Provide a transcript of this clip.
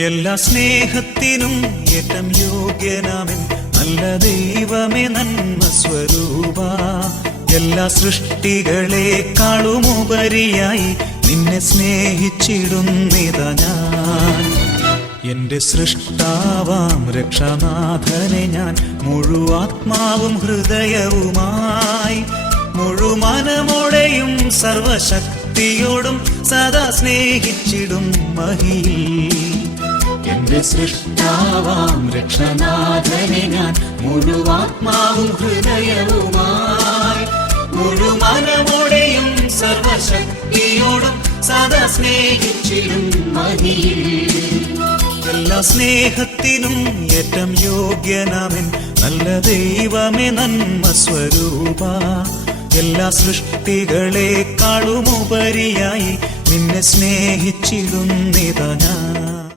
എല്ലാ സ്നേഹത്തിനും ഏറ്റം യോഗ്യനാമൻ നല്ല ദൈവമേ നന്മ സ്വരൂപ. എല്ലാ സൃഷ്ടികളെക്കാളുമുപരിയായി നിന്നെ സ്നേഹിച്ചിടുന്നിതാ ഞാൻ. എന്റെ സൃഷ്ടാവാം രക്ഷനാഥനെ ഞാൻ മുഴുവാത്മാവും ഹൃദയവുമായി മുഴുമനമോടെയും സർവശക്തിയോടും സദാ സ്നേഹിച്ചിടും മഹിയിൽ. എന്റെ സൃഷ്ടാവാം രക്ഷനാഥനെ ഞാൻ മുഴുവാത്മാവും ഹൃദയവുമായി മുഴുമനമോടെയും സർവശക്തിയോടും സദാ സ്നേഹിച്ചിടും മഹിയിൽ. എല്ലാ സ്നേഹത്തിനും ഏറ്റം യോഗ്യനാമൻ നല്ല ദൈവമേ നന്മ സ്വരൂപ. എല്ലാ സൃഷ്ടികളെക്കാളുമുപരിയായി നിന്നെ സ്നേഹിച്ചിടുന്നിതാ ഞാൻ.